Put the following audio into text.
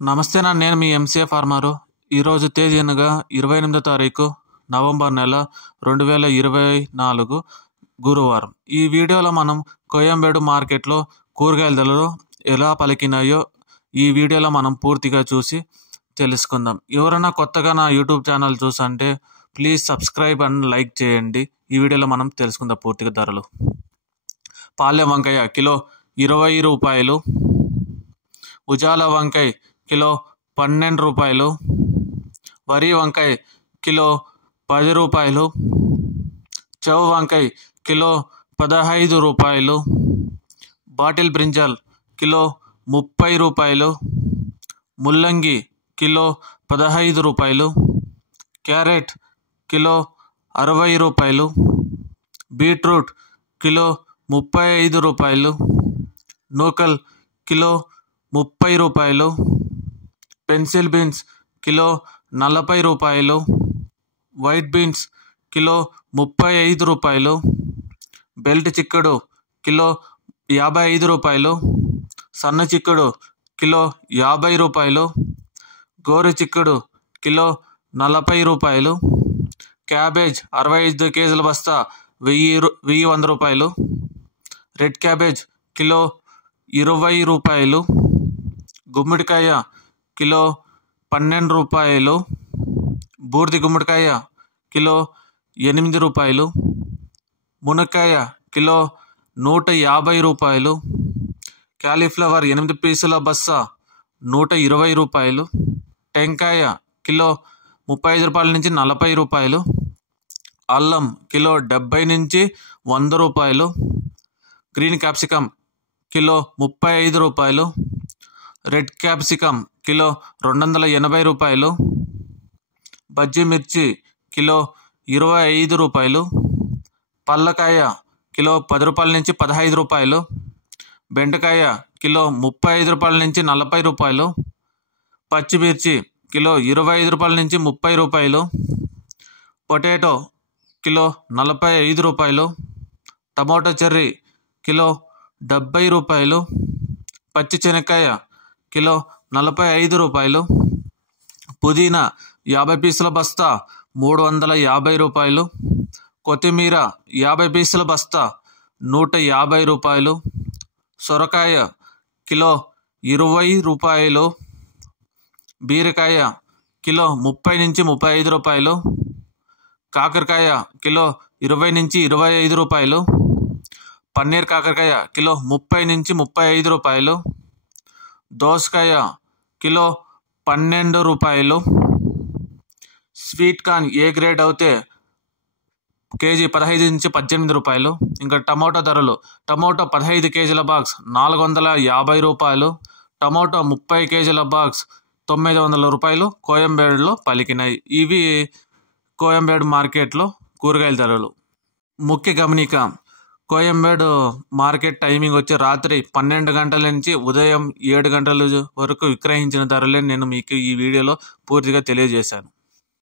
నమస్తే నేను మీ MCA farmer. ఈరోజు తేదీ అనగా 28వ తారీఖు నవంబర్ నెల 2024 గురువారం. ఈ వీడియోలో మనం కోయంబేడు మార్కెట్లో కూరగాయల ధరలు ఎలా పలికినాయో ఈ వీడియోలో మనం పూర్తిగా చూసి తెలుసుకుందాం. ఎవరైనా కొత్తగా నా యూట్యూబ్ ఛానల్ చూసంటే ప్లీజ్ సబ్స్క్రైబ్ అండ్ లైక్ చేయండి. ఈ వీడియోలో మనం తెలుసుకుందాం పూర్తిగా ధరలు. పాలెం వంకాయ కిలో 20 రూపాయలు, ఉజాల వంకాయ కిలో 12 రూపాయలు, వరి వంకాయ కిలో 10 రూపాయలు, చౌ వంకాయ కిలో 15 రూపాయలు, బాటిల్ బ్రింజాల్ కిలో 30 రూపాయలు, ముల్లంగి కిలో 15 రూపాయలు, క్యారెట్ కిలో 60 రూపాయలు, బీట్రూట్ కిలో 35 రూపాయలు, నూకల్ కిలో 30 రూపాయలు, పెన్సిల్ బీన్స్ కిలో 40 రూపాయలు, వైట్ బీన్స్ కిలో 35 రూపాయలు, బెల్ట్ చిక్కుడు కిలో 55 రూపాయలు, సన్న చిక్కుడు కిలో 50 రూపాయలు, గోరు చిక్కుడు కిలో 40 రూపాయలు, క్యాబేజ్ 65 కేజీల బస్తా 100 రూపాయలు, రెడ్ క్యాబేజ్ కిలో 20 రూపాయలు, గుమ్మడికాయ కిలో 12 రూపాయలు, బూర్ది గుమ్మడికాయ కిలో 8 రూపాయలు, మునక్కాయ కిలో 150 రూపాయలు, క్యాలీఫ్లవర్ 8 పీసుల బస్సా 120 రూపాయలు, టెంకాయ కిలో 35 రూపాయల నుంచి 40 రూపాయలు, అల్లం కిలో 70 నుంచి 100 రూపాయలు, గ్రీన్ క్యాప్సికమ్ కిలో 35 రూపాయలు, రెడ్ క్యాప్సికమ్ కిలో 280 రూపాయలు, బజ్జీ మిర్చి కిలో 25 రూపాయలు, పల్లకాయ కిలో 10 రూపాయల నుంచి 15 రూపాయలు, బెండకాయ కిలో 35 రూపాయల నుంచి 40 రూపాయలు, పచ్చిమిర్చి కిలో 25 రూపాయల నుంచి 30 రూపాయలు, పొటాటో కిలో 45 రూపాయలు, టమాటో చెర్రీ కిలో 70 రూపాయలు, పచ్చి శనక్కాయ కిలో 45 రూపాయలు, పుదీనా 50 పీసుల బస్తా 350 రూపాయలు, కొత్తిమీర 50 పీసుల బస్తా 150 రూపాయలు, సొరకాయ కిలో 20 రూపాయలు, బీరకాయ కిలో 30 నుంచి 35 రూపాయలు, కాకరకాయ కిలో 20 నుంచి 25 రూపాయలు, పన్నీర్ కాకరకాయ కిలో 30 నుంచి 35 రూపాయలు, దోసకాయ కిలో 12 రూపాయలు, స్వీట్ కార్న్ ఏ గ్రేడ్ అయితే కేజీ 15 నుంచి 18 రూపాయలు. ఇంకా టమాటో ధరలు, టమాటో 15 కేజీల బాక్స్ 450 రూపాయలు, టమాటో 30 కేజీల బాక్స్ 900 రూపాయలు కోయంబేడులో పలికినాయి. ఇవి కోయంబేడు మార్కెట్లో కూరగాయల ధరలు. ముఖ్య గమనిక, కోయంబేడు మార్కెట్ టైమింగ్ వచ్చి రాత్రి 12 గంటల నుంచి ఉదయం 7 గంటల వరకు విక్రయించిన ధరలే నేను మీకు ఈ వీడియోలో పూర్తిగా తెలియజేశాను.